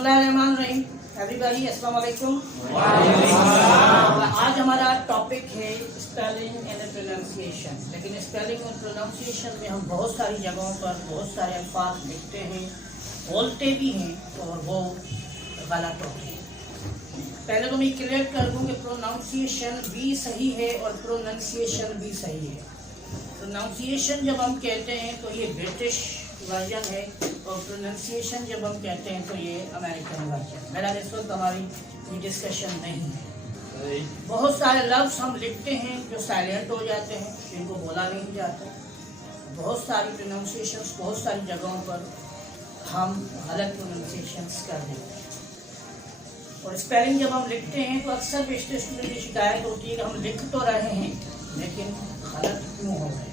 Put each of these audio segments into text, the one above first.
बिस्मिल्लाहिर्रहमानिर्रहीम। एवरीबॉडी अस्सलाम वालेकुम। आज हमारा टॉपिक है स्पेलिंग एंड प्रोनाउंसिएशन। लेकिन स्पेलिंग और प्रोनाउंसिएशन में हम बहुत सारी जगहों पर बहुत सारे अल्फाज लिखते हैं, बोलते भी हैं और वो गलत होते हैं। पहले तो मैं क्लियर कर दूं कि प्रोनाउंसिएशन भी सही है और प्रोनाउंसिएशन भी सही है। प्रोनाउंसिएशन जब हम कहते हैं तो ये ब्रिटिश वर्जन है और प्रोनाउंसिएशन जब हम कहते हैं तो ये अमेरिकन वर्जन। मेरा इस वक्त हमारी ये डिस्कशन नहीं है। बहुत सारे लफ्ज़ हम लिखते हैं जो साइलेंट हो जाते हैं, जिनको बोला नहीं जाता। बहुत सारी प्रोनाउंसिएशंस बहुत सारी जगहों पर हम गलत प्रोनाउंसिएशंस कर देते हैं। और स्पेलिंग जब हम लिखते हैं तो अक्सर बेशतर स्टूडेंट की शिकायत होती है कि हम लिख तो रहे हैं लेकिन गलत क्यों हो रहे हैं।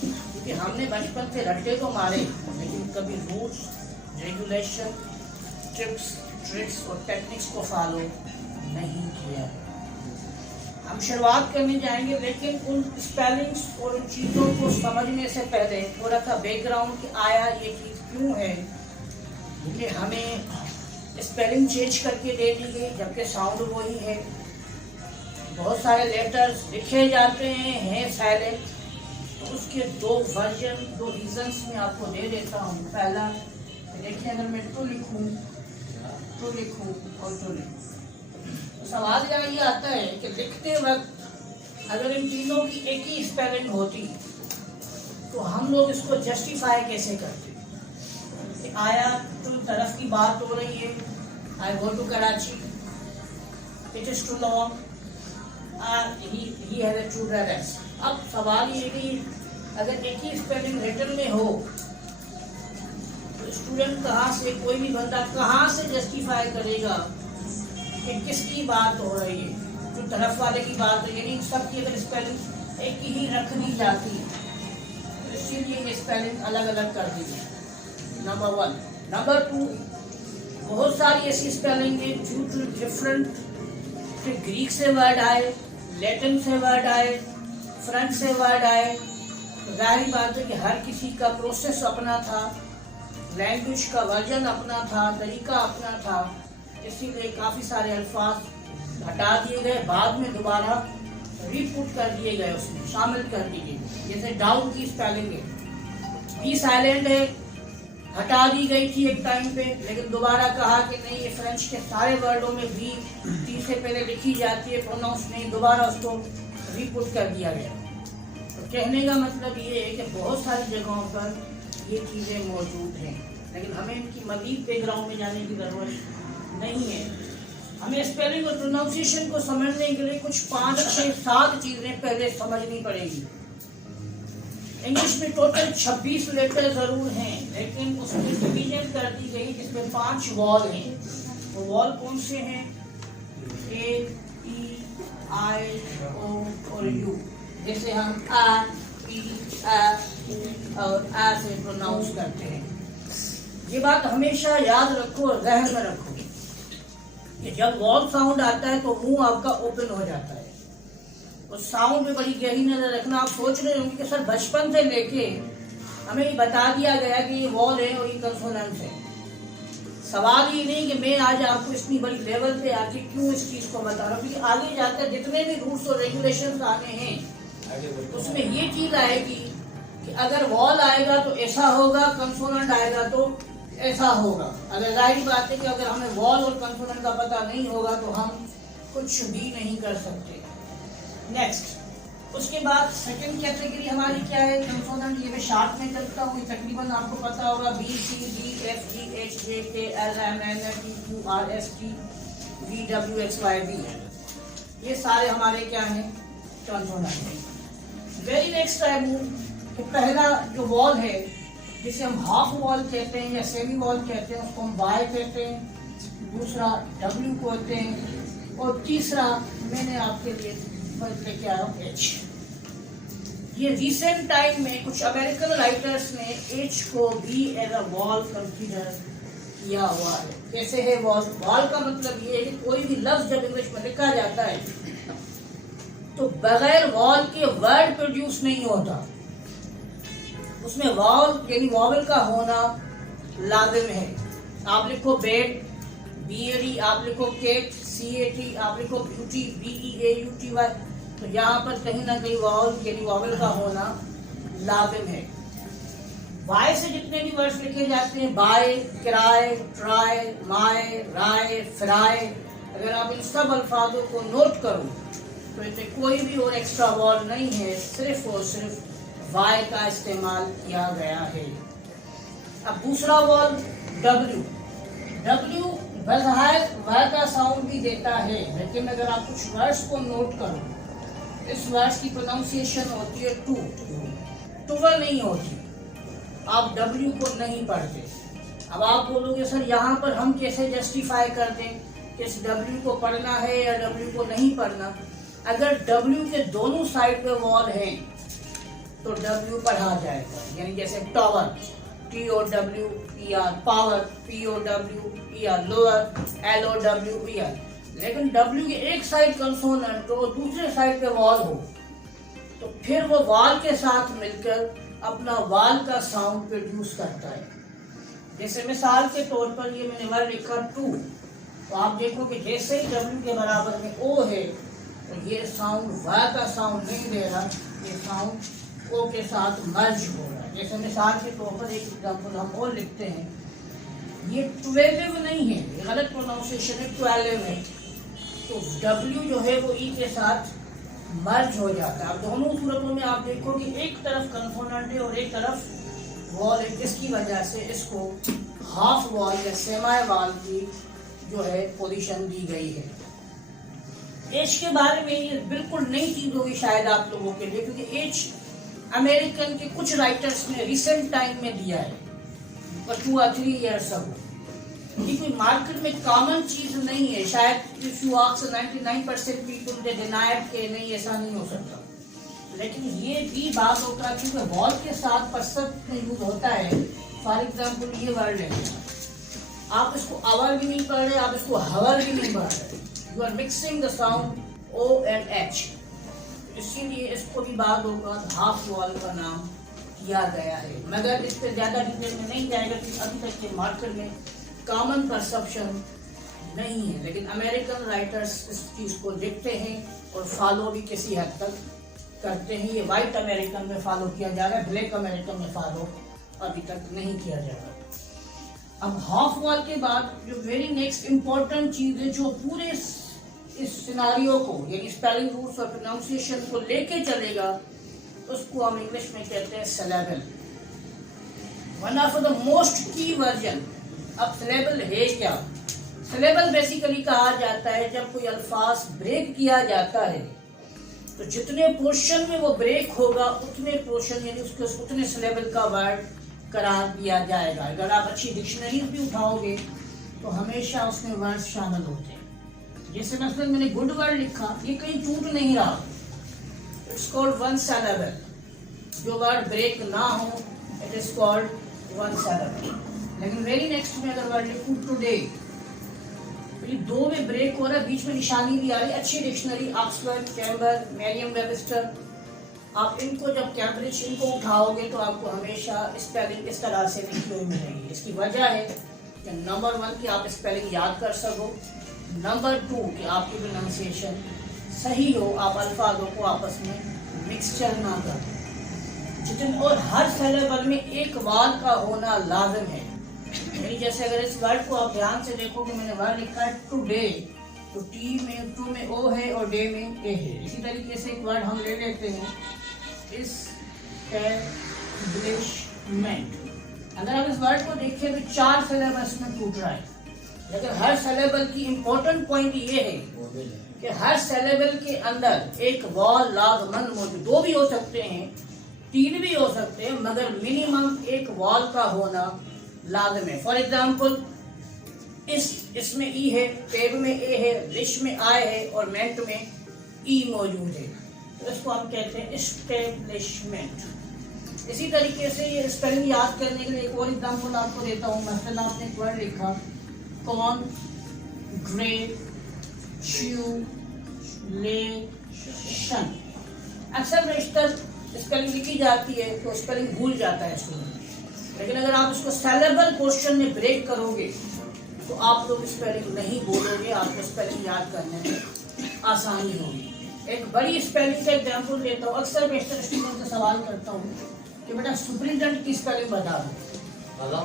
क्योंकि हमने बचपन से रट्टे तो मारे लेकिन कभी रूल्स, रेगुलेशन, टिप्स, ट्रिक्स और टेक्निक्स को फॉलो नहीं किया। हम शुरुआत करने जाएंगे लेकिन उन स्पेलिंग्स और उन चीज़ों को समझने से पहले थोड़ा सा बैकग्राउंड कि आया ये चीज़ क्यों है कि हमें स्पेलिंग चेंज करके दे दी गई जबकि साउंड वही है। बहुत सारे लेटर्स लिखे जाते हैं साइलेंट। तो उसके दो वर्जन, दो रीजंस मैं आपको दे देता हूँ। पहला देखिए, अगर मैं टू लिखूँ और टू लिखूँ तो सवाल ये आता है कि लिखते वक्त अगर इन तीनों की एक ही स्पेलिंग होती तो हम लोग इसको जस्टिफाई कैसे करते। आया टू तरफ की बात हो रही है, I go to Karachi, it is too long, he has a true address। अब सवाल ये कि अगर एक ही स्पेलिंग रिटन में हो तो स्टूडेंट कहाँ से, कोई भी बंदा कहाँ से जस्टिफाई करेगा कि किसकी बात हो रही है। जो तरफ वाले की बात है, यानी सबकी अगर स्पेलिंग एक ही रख दी जाती तो इसीलिए ये स्पेलिंग अलग अलग कर दी गई। नंबर 1। नंबर 2, बहुत सारी ऐसी स्पेलिंग है ड्यू टू डिफरेंट, ग्रीक से वर्ड आए, लैटिन से वर्ड आए, फ्रेंच से वर्ड आए। तो जाहिर बात है कि हर किसी का प्रोसेस अपना था, लैंग्वेज का वर्जन अपना था, तरीका अपना था। इसीलिए काफ़ी सारे अल्फाज हटा दिए गए, बाद में दोबारा रीपुट कर दिए गए, उसमें शामिल कर दिए गए। जैसे डाउन की स्पेलिंग है, बी साइलेंट है, हटा दी गई थी एक टाइम पे, लेकिन दोबारा कहा कि नहीं, ये फ्रेंच के सारे वर्डों में भी टी से पहले लिखी जाती है, प्रोनाउंस नहीं, दोबारा उसको रीपुट कर दिया गया। तो कहने का मतलब ये है कि बहुत सारी जगहों पर ये चीज़ें मौजूद हैं, लेकिन हमें इनकी मज़ीद बैकग्राउंड में जाने की ज़रूरत नहीं है। हमें स्पेलिंग और प्रोनाउंसिएशन को समझने के लिए कुछ 5, 6, 7 चीज़ें पहले समझनी पड़ेगी। इंग्लिश में टोटल 26 लेटर ज़रूर हैं, लेकिन उसमें डिवीजन कर दी गई जिसमें 5 वॉल हैं। वो वॉल कौन से हैं? ए, ई, आई, ओ और यू। जैसे हम आ, ई, आ, उ और आ से प्रोनाउंस करते हैं। ये बात हमेशा याद रखो और ज़हन में रखो कि जब वॉल साउंड आता है तो मुंह आपका ओपन हो जाता है। उस साउंड में बड़ी गहरी नजर रखना। आप सोच रहे होंगे कि सर बचपन से लेके हमें ये बता दिया गया कि ये वॉल है और ये कंसोनेंट है। सवाल ये नहीं कि मैं आज आपको इतनी बड़ी लेवल पे आके क्यों इस चीज़ को बता रहा हूँ, क्योंकि आगे जाकर जितने भी रूल्स और रेगुलेशंस आने हैं उसमें ये चीज़ आएगी कि अगर वॉल आएगा तो ऐसा होगा, कंसोनेंट आएगा तो ऐसा होगा। अगर जाहिर बात है कि अगर हमें वॉल और कंसोनेंट का पता नहीं होगा तो हम कुछ भी नहीं कर सकते। नेक्स्ट, उसके बाद सेकंड कैटेगरी हमारी क्या है? कंसोनेंट। ये मैं शार्ट में करता हूँ, तकरीबन आपको पता होगा। B, C, D, F, G, H, J, K, L, M, N, P, Q, R, S, T, V, W, X, Y, B. ये सारे हमारे क्या हैं? कंसोनेंट हैं। वेरी नेक्स्ट आई मूव कि पहला जो वॉल है जिसे हम हाफ वॉल कहते हैं या सेमी वॉल कहते हैं, उसको हम वाई कहते हैं। दूसरा डब्ल्यू कहते हैं और तीसरा मैंने आपके लिए लेके आया हूँ एच। ये रिसेंट टाइम में कुछ अमेरिकन राइटर्स ने एच को भी एज अ वॉल कंसीडर किया हुआ है। कैसे है वॉल? वॉल का मतलब ये है कि कोई भी लफ्ज जब इंग्लिश में लिखा जाता है तो बगैर वॉल के वर्ड प्रोड्यूस नहीं होता। उसमें वॉल यानी वॉवल का होना लाजिम है। आप लिखो बेड, BAD आप लिखो केट, CAT आप लिखो ब्यूटी, BEAUTY। तो यहाँ पर कहीं ना कहीं वावल यानी वावल का होना लाजिम है। वाई से जितने भी वर्ड्स लिखे जाते हैं, बाय, किराए, ट्राय, माए, राय, फिराए, अगर आप इन सब अल्फाजों को नोट करो तो इसमें कोई भी और एक्स्ट्रा वर्ड नहीं है, सिर्फ और सिर्फ वाई का इस्तेमाल किया गया है। अब दूसरा वर्ड W। W वाई का साउंड भी देता है, लेकिन अगर आप कुछ वर्ड्स को नोट करो, इस वर्ड्स की प्रोनाउंसिएशन होती है टू, टूवर नहीं होती। आप W को नहीं पढ़ते। अब आप बोलोगे सर यहाँ पर हम कैसे जस्टिफाई कर दें कि इस W को पढ़ना है या W को नहीं पढ़ना। अगर W के दोनों साइड पे वॉल हैं तो W पढ़ा जाएगा, यानी जैसे tower, TOWER, power, POWER, lower, LOWER। लेकिन W के एक साइड कंसोनेंट तो दूसरे साइड पे वॉल हो तो फिर वो वॉल के साथ मिलकर अपना वॉल का साउंड प्रोड्यूस करता है। जैसे मिसाल के तौर पर ये मैंने वर्ड लिखा टू, तो आप देखो कि जैसे ही W के बराबर में O है तो ये साउंड वाई का साउंड नहीं दे रहा, ये साउंड O के साथ मर्ज हो रहा है। जैसे मिसाल के तौर पर एक एग्जाम्पल हम और लिखते हैं, ये 12 नहीं है, ये गलत प्रोनाउंसिएशन है, 12 है। तो W जो है वो E के साथ मर्ज हो जाता है। अब दोनों सूरतों में आप देखो कि एक तरफ कंसोनेंट है और एक तरफ वॉल है, जिसकी वजह से इसको हाफ वॉल या सेमाई वॉल की जो है पोजीशन दी गई है। एज के बारे में ये बिल्कुल नई चीज होगी शायद आप लोगों के लिए, क्योंकि एज अमेरिकन के कुछ राइटर्स ने रिसेंट टाइम में दिया है, पर 2 or 3 years ago। ये कोई मार्केट में कॉमन चीज नहीं है। शायद if you ask 99% people they denied के नहीं, ऐसा नहीं हो सकता। लेकिन ये भी बात होता है क्योंकि वॉल के साथ परसेप्ट में यूज होता है। फॉर एग्जाम्पल ये वर्ड है, आप इसको आवर भी नहीं पढ़ रहे, आप इसको हवर भी नहीं पढ़ रहे, you are mixing the sound O and H। इसीलिए इसको भी बाद होकर हाफ वॉल का नाम किया गया है। मगर इस पर ज्यादा डिटेल में नहीं जाएगा क्योंकि अभी तक के मार्केट में कॉमन परसेप्शन नहीं है। लेकिन अमेरिकन राइटर्स इस चीज को लिखते हैं और फॉलो भी किसी हद तक करते हैं। ये वाइट अमेरिकन में फॉलो किया जा रहा है, ब्लैक अमेरिकन में फॉलो अभी तक नहीं किया जा रहा। अब हाफ वॉल के बाद जो वेरी नेक्स्ट इम्पोर्टेंट चीज है जो पूरे इस सिनारियो को यानी स्पेलिंग रूल्स और प्रोनाउंसिएशन को लेके चलेगा, उसको हम इंग्लिश में कहते हैं syllable. One of the most की वर्जन। अब सिलेबल है क्या? सिलेबल बेसिकली कहा जाता है जब कोई अल्फाज ब्रेक किया जाता है तो जितने पोर्शन में वो ब्रेक होगा उतने पोर्शन यानी उसके उतने सिलेबल का वर्ड करार दिया जाएगा। अगर आप अच्छी डिक्शनरीज भी उठाओगे तो हमेशा उसमें वर्ड शामिल होते हैं। जैसे मसलन मैंने गुड वर्ड लिखा, ये कहीं टूट नहीं रहा, इट्स कॉल्ड वन सिलेबल। जो वर्ड ब्रेक ना हो it is called one syllable. लेकिन वेरी नेक्स्ट में अगर वर्ड लिखूं टुडे, तो ये 2 में ब्रेक हो रहा है, बीच में निशानी भी आ रही है। अच्छी dictionary Oxford, Chamber, Merriam Webster, आप इनको जब कैम्ब्रिज इनको उठाओगे तो आपको हमेशा स्पेलिंग इस तरह से लिखी हुई मिलेगी। इसकी वजह है कि नंबर 1 की आप स्पेलिंग याद कर सको, नंबर 2 कि आपकी प्रोनाउंसिएशन सही हो, आप अल्फाजों को आपस में मिक्सचर ना करें। जितने और हर सिलेबल में एक वाल का होना लाजिम है। यानी जैसे अगर इस वर्ड को आप ध्यान से देखो कि मैंने वर्ड लिखा है टुडे, तो टू में ओ है और डे में ए है। इसी तरीके से एक वर्ड हम ले लेते हैं एस्टैब्लिशमेंट। अगर आप इस वर्ड को देखें तो 4 सिलेबल्स में टूट रहा है। लेकिन हर सिलेबल की इम्पोर्टेंट पॉइंट ये है कि हर सिलेबल के अंदर एक वॉल लाजमन मौजूद, 2 भी हो सकते हैं, 3 भी हो सकते हैं, मगर मिनिमम एक वॉल का होना लाजिम है। फॉर एग्जाम्पल इसमें ई है, पेब में ए है, रिश में आय है और मेंट में ई मौजूद है, तो इसको हम कहते हैं एस्टेब्लिशमेंट। इसी तरीके से ये स्पेलिंग याद करने के लिए एक और एग्जाम्पल आपको देता हूँ। मसलन आपने एक वर्ड लिखा कॉन्ग्रेचुलेशन। अक्सर बेशतर स्पेलिंग लिखी जाती है तो स्पेलिंग भूल जाता है स्टूडेंट। लेकिन अगर आप उसको सिलेबल पोर्शन में ब्रेक करोगे तो आप लोग स्पेलिंग नहीं बोलोगे, आपको स्पेलिंग याद करने में आसानी होगी। एक बड़ी स्पेलिंग का एग्जाम्पल देता हूँ। अक्सर मैं स्टूडेंट से सवाल करता हूँ कि बेटा सुपरिटेंडेंट की स्पेलिंग बता दो।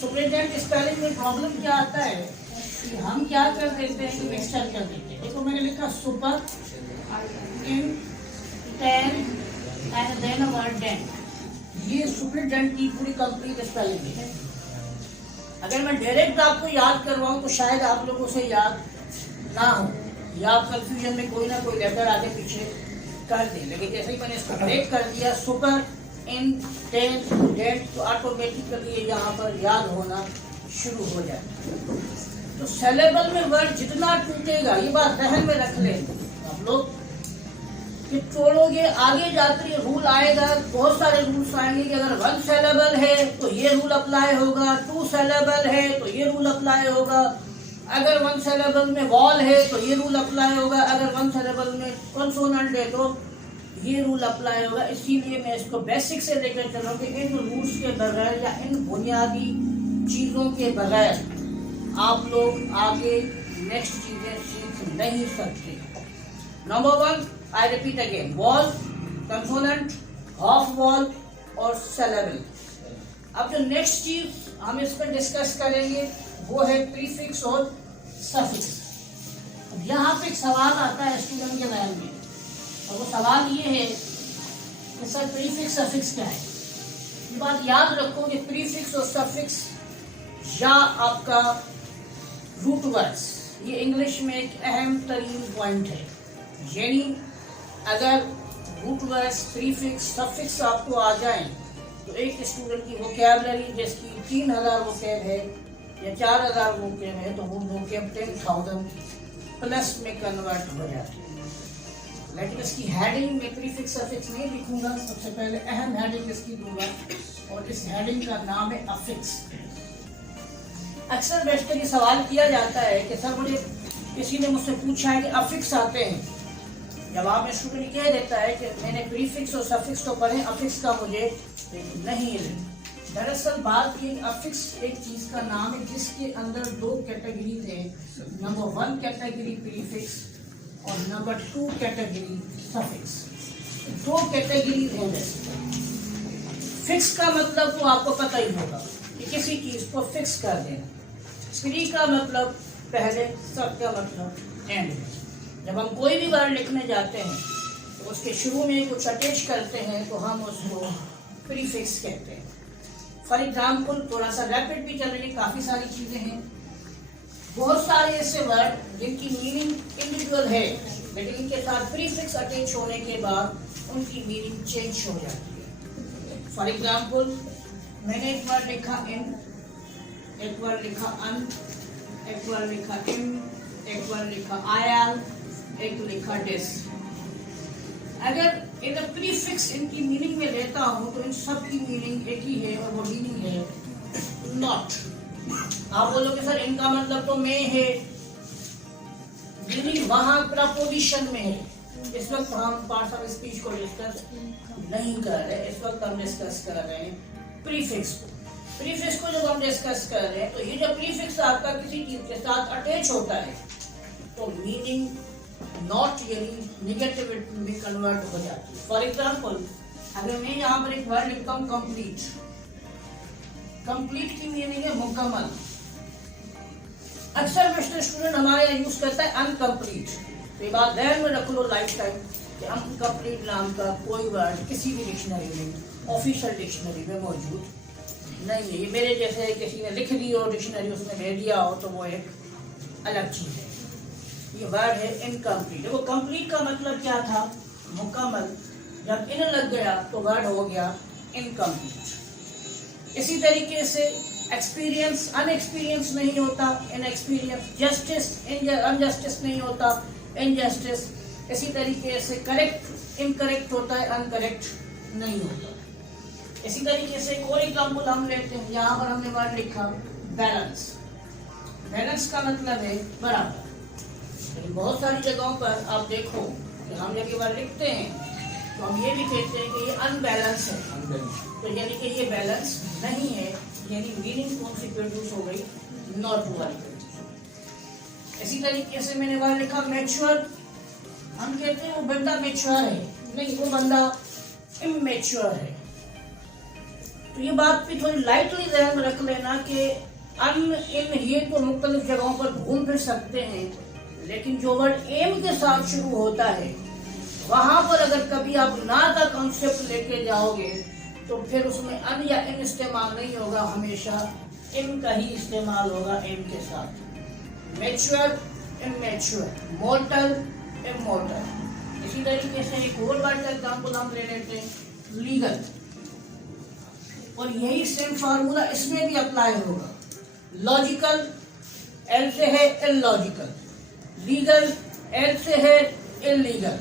सुपरिटेंडेंट स्पेलिंग में प्रॉब्लम क्या आता है कि हम क्या कर देते हैं कि मिक्सचर कर देते हैं। देखो मैंने लिखा super in ten and then word dent, ये सुपरिटेंडेंट की पूरी कंप्लीट स्पेलिंग है। अगर मैं डायरेक्ट आपको याद करवाऊं तो शायद आप लोगों से याद ना हो, या आप कंफ्यूजन में कोई ना कोई लेटर आगे पीछे कर दें। लेकिन जैसे ही मैंने इसको ब्रेक कर दिया सुपर इन टेन डेट, तो ऑटोमेटिकली यहाँ पर याद होना शुरू हो जाए। तो सेलेबल में वर्ड जितना टूटेगा, ये बात ध्यान में रख लें आप लोग कि तोड़ोगे आगे जाकर रूल आएगा। बहुत सारे रूल्स आएंगे कि अगर 1 सेलेबल है तो ये रूल अप्लाई होगा, 2 सेलेबल है तो ये रूल अप्लाई होगा, अगर 1 सेलेबल में वॉल है तो ये रूल अप्लाई होगा, अगर 1 सेलेबल में कॉन्सोनेंट है तो ये रूल अप्लाई होगा। इसीलिए मैं इसको बेसिक से लेकर चलूँ कि इन रूल्स के बगैर या इन बुनियादी चीज़ों के बगैर आप लोग आगे नेक्स्ट चीज़ें सीख नहीं सकते। Number 1, I repeat again, wall, consonant, half wall और सेलेबल। अब जो नेक्स्ट चीज हम इस पर डिस्कस करेंगे वो है प्रीफिक्स और सफिक्स। अब यहाँ पे एक सवाल आता है स्टूडेंट के ध्यान में, और वो सवाल ये है कि सर प्रीफिक्स सफिक्स क्या है। ये बात याद रखो कि प्रीफिक्स और सफिक्स या आपका रूट वर्ड्स, ये इंग्लिश में एक अहम तरीन पॉइंट है। यानी अगर रूट वर्ड्स, प्रीफिक्स, सफिक्स आपको आ जाएं तो एक स्टूडेंट की वोकैबुलरी जिसकी 3000 वोकैब है या 4000 वोकैब है, तो वो वोकैब 10,000 प्लस में कन्वर्ट हो जाती है। लेकिन इसकी हेडिंग में प्रीफिक्स सफिक्स नहीं लिखूंगा, सबसे पहले अहम हेडिंग इसकी दूंगा, और इस हेडिंग का नाम है अफिक्स। अक्सर बेशतर सवाल किया जाता है कि सर मुझे किसी ने मुझसे पूछा है कि अफिक्स आते हैं, जवाब में स्टूडेंट कह देता है कि मैंने प्रीफिक्स और सफिक्स तो पढ़े, अफिक्स का मुझे नहीं है। दरअसल बात ये अफिक्स एक चीज का नाम है जिसके अंदर 2 कैटेगरी थे। नंबर 1 कैटेगरी प्रीफिक्स और नंबर 2 कैटेगरी सफिक्स। 2 कैटेगरी है। फिक्स का मतलब तो आपको पता ही होगा कि किसी चीज को फिक्स कर देना। प्री का मतलब पहले, सब का मतलब एंड। जब हम कोई भी वर्ड लिखने जाते हैं तो उसके शुरू में कुछ अटैच करते हैं तो हम उसको प्रीफिक्स कहते हैं। फॉर एग्जाम्पल, थोड़ा सा रैपिड भी चल रही है, काफ़ी सारी चीज़ें हैं। बहुत सारे ऐसे वर्ड जिनकी मीनिंग इंडिविजुअल है, लेकिन इनके साथ प्रीफिक्स अटैच होने के बाद उनकी मीनिंग चेंज हो जाती है। फॉर एग्जाम्पल, मैंने एक वर्ड लिखा इन, एक वर्ड लिखा अन, एक वर्ड लिखा इन, एक वर्ड लिखा आयल, एक लिखा डिस। अगर इन प्रीफिक्स इनकी मीनिंग में लेता हूं तो इन सब की मीनिंग एक ही है, और वो मीनिंग है नॉट। आप बोलोगे सर इनका मतलब तो में है, मीनिंग वहां प्रपोजिशन में है। इस वक्त हम पार्ट्स ऑफ स्पीच को डिस्कस नहीं कर रहे, इस वक्त हम डिस्कस कर रहे हैं प्रीफिक्स को। प्रीफिक्स को जब हम डिस्कस कर रहे हैं तो ये जब प्रीफिक्स आपका किसी चीज के साथ अटैच होता है तो मीनिंग नॉट यानी निगेटिव में कन्वर्ट हो जाती है। फॉर एग्जाम्पल, अगर मैं यहाँ पर एक वर्ड लिखता हूँ कंप्लीट, कंप्लीट की मीनिंग है मुकम्मल। अक्सर मिस्टर स्टूडेंट हमारे यहाँ यूज करता है अनकम्प्लीट। तो ये बात ध्यान में रख लो लाइफ टाइम कि अनकम्प्लीट नाम का कोई वर्ड किसी भी डिक्शनरी में, ऑफिशियल डिक्शनरी में मौजूद नहीं है। ये मेरे जैसे किसी ने लिख दी और डिक्शनरी उसमें दे दिया हो तो वो एक अलग चीज है। ये वर्ड है इनकम्प्लीट। देखो कंप्लीट का मतलब क्या था, मुकम्मल। जब इन लग गया तो वर्ड हो गया इनकम्प्लीट। इसी तरीके से एक्सपीरियंस अनएक्सपीरियंस नहीं होता, इनएक्सपीरियंस। जस्टिस अनजस्टिस नहीं होता, इनजस्टिस। इसी तरीके से करेक्ट इनकरेक्ट होता है, अनकरेक्ट नहीं होता। इसी तरीके से कोई एग्जाम्पल हम लेते हैं, यहाँ पर हमने वर्ड लिखा बैलेंस। बैलेंस का मतलब है बराबर। लेकिन बहुत सारी जगहों पर आप देखो कि हम जब ये वर्ड लिखते हैं तो हम ये भी कहते हैं कि ये अनबैलेंस है, तो यानी कि ये बैलेंस नहीं है, यानी मीनिंग कौन सी प्रोड्यूस हो गई, नॉट वर्ड। इसी तरीके से मैंने वहां लिखा मैच्योर, हम कहते हैं वो बंदा मैच्योर है, नहीं वो बंदा इमेच्योर है। तो ये बात भी थोड़ी लाइटली ध्यान में रख लेना कि अन इन ये तो मुख्तलिफ जगहों पर घूम फिर सकते हैं, लेकिन जो वर्ड एम के साथ शुरू होता है वहां पर अगर कभी आप ना का कॉन्सेप्ट लेके जाओगे तो फिर उसमें अन या इन इस्तेमाल नहीं होगा, हमेशा इन का ही इस्तेमाल होगा एम के साथ। Mature, immature, mortar, immortal. इसी तरीके से एक और वर्ड का एग्जाम्पल हम ले लेते हैं, लीगल, और यही सेम फार्मूला इसमें भी अप्लाई होगा। लॉजिकल, एल से है इलॉजिकल, लीगल, एल से है इलीगल।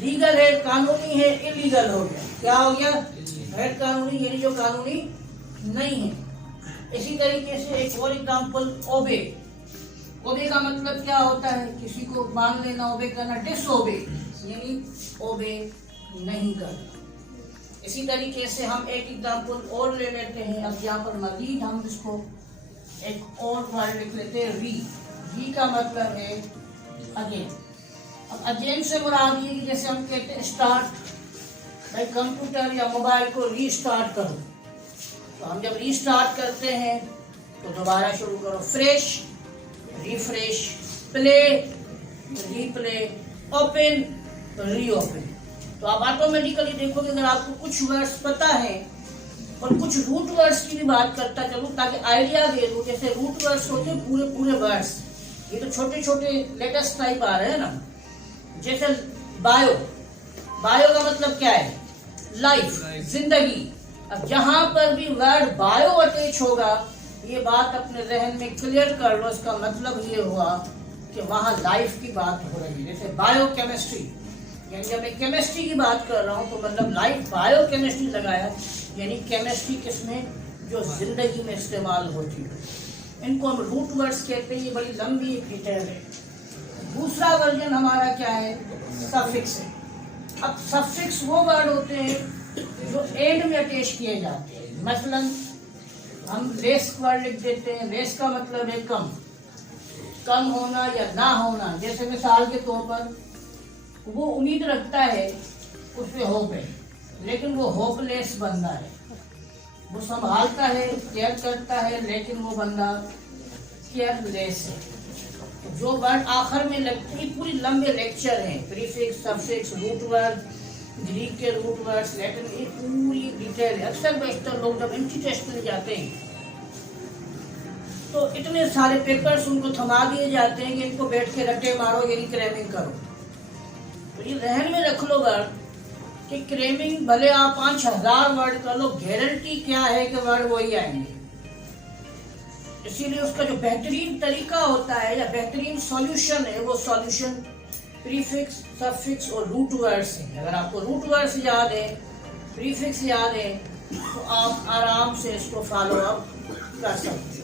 लीगल है कानूनी है, इलीगल हो गया, क्या हो गया, गैर कानूनी, यानी जो कानूनी नहीं है। इसी तरीके से एक और एग्जाम्पल, ओबे। ओबे का मतलब क्या होता है, किसी को मान लेना, ओबे करना, डिसओबे यानी ओबे नहीं करना। इसी तरीके से हम एक एग्जाम्पल और ले लेते हैं, अब यहाँ पर मजीद हम इसको एक और वर्ड लिख लेते हैं, री। री का मतलब है अगेन। अब अगेन से मुराद ये कि जैसे हम कहते हैं स्टार्ट, भाई कंप्यूटर या मोबाइल को रीस्टार्ट करो, तो हम जब रीस्टार्ट करते हैं तो दोबारा शुरू करो। Fresh, refresh, play, replay, open, reopen. तो आप ऑटोमेटिकली देखोगे, अगर आपको कुछ वर्ड्स पता है और कुछ रूट वर्ड्स की भी बात करता चलूं ताकि आइडिया दे दूं, जैसे रूट वर्ड्स होते हैं पूरे पूरे वर्ड्स, ये तो छोटे छोटे लेटेस्ट टाइप आ रहे हैं ना, जैसे बायो। बायो का मतलब क्या है, लाइफ, जिंदगी। अब जहां पर भी वर्ड बायो अटैच होगा, ये बात अपने जहन में क्लियर कर लो, इसका मतलब ये हुआ कि वहां लाइफ की बात हो रही है। जैसे बायो केमिस्ट्री, यानी जब मैं केमिस्ट्री की बात कर रहा हूँ तो मतलब लाइफ, बायो केमिस्ट्री लगाया, यानी केमिस्ट्री किसमें, जो जिंदगी में इस्तेमाल होती है। इनको हम रूट वर्ड्स कहते हैं, ये बड़ी लंबी एक डिटेल है। दूसरा वर्जन हमारा क्या है, सफिक्स है। अब सफिक्स वो वर्ड होते हैं जो एंड में अटैच किए जाते हैं। मसलन हम रेस वर्ड लिख देते हैं, रेस का मतलब है कम, कम होना या ना होना। जैसे मिसाल के तौर पर वो उम्मीद रखता है, उसपे होप है, लेकिन वो होपलेस बंदा है। वो संभालता है, केयर करता है, लेकिन वो बंदा केयरलेस है। जो वर्ड आखिर में लगते हैं, पूरी लंबे लेक्चर हैं, prefix, suffix, root word, Greek के रूट वर्ड्स, लैटिन, ये पूरी डिटेल है। अक्सर बेशतर लोग जब एमटी टेस्ट में जाते हैं तो इतने सारे पेपर्स उनको थमा दिए जाते हैं कि इनको बैठ के रट्टे मारो, यानी क्रैमिंग करो। तो ये जहन में रख लो वर्ड कि क्रैमिंग भले आप 5000 वर्ड कर लो, गारंटी क्या है कि वर्ड वही आएंगे। इसीलिए उसका जो बेहतरीन तरीका होता है या बेहतरीन सॉल्यूशन है, वो सॉल्यूशन प्रीफिक्स, सफिक्स और रूट वर्ड्स है। अगर आपको रूट वर्ड्स याद है, प्रीफिक्स याद है, तो आप आराम से इसको फॉलो अप कर सकते हैं।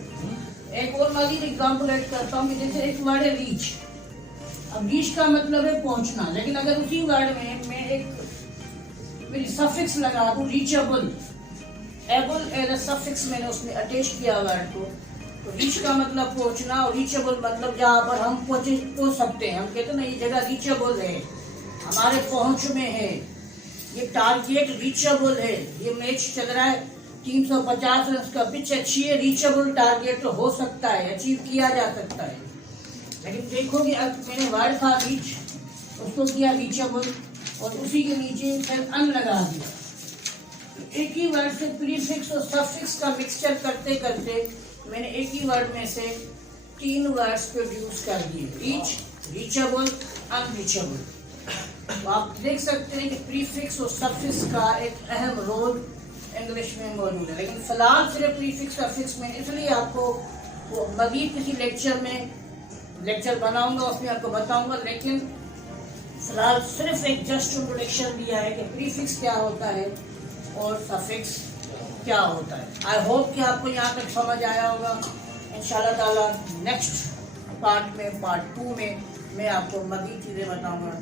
एक और मजीद एग्जाम्पल ऐड करता हूँ कि जैसे एक वर्ड है रीच। अब रीच का मतलब है पहुंचना, लेकिन अगर उसी वर्ड में मैं एक मेरी सफिक्स लगा दूं, reachable, able as a suffix मैंने उसमें अटैच किया वर्ड को, तो रीच का मतलब पहुंचना और रीचेबल मतलब जहाँ पर हम पहुंच सकते हैं। हम कहते हैं ना, ये जगह रीचेबल है, हमारे पहुंच में है, ये टारगेट रीचेबल है, ये मैच चल रहा है 350 रन का पिच अच्छी है, रीचेबल टारगेट तो हो सकता है, अचीव किया जा सकता है। लेकिन देखोगे अब मैंने वर्ड था रीच, उसको किया रीचेबल और उसी के नीचे फिर अन लगा दिया। एक ही वर्ड से प्रीफिक्स और सफिक्स का मिक्सचर करते करते मैंने एक ही वर्ड में से 3 वर्ड्स प्रोड्यूस कर दिए, रीच, रीचेबल, अनरीचेबल। तो आप देख सकते हैं कि प्रीफिक्स और सफिक्स का एक अहम रोल इंग्लिश में मौजूद है। लेकिन फिलहाल सिर्फ प्रीफिक्स सफिक्स में, इसलिए आपको वो मजीद किसी लेक्चर में लेक्चर बनाऊंगा, उसमें आपको बताऊंगा। लेकिन फिलहाल सिर्फ एक जस्ट इंट्रोडक्शन दिया है कि प्रीफिक्स क्या होता है और सफिक्स क्या होता है। आई होप कि आपको यहाँ तक समझ आया होगा। इंशाल्लाह ताला नेक्स्ट पार्ट में, पार्ट 2 में मैं आपको मज़ीद चीज़ें बताऊंगा।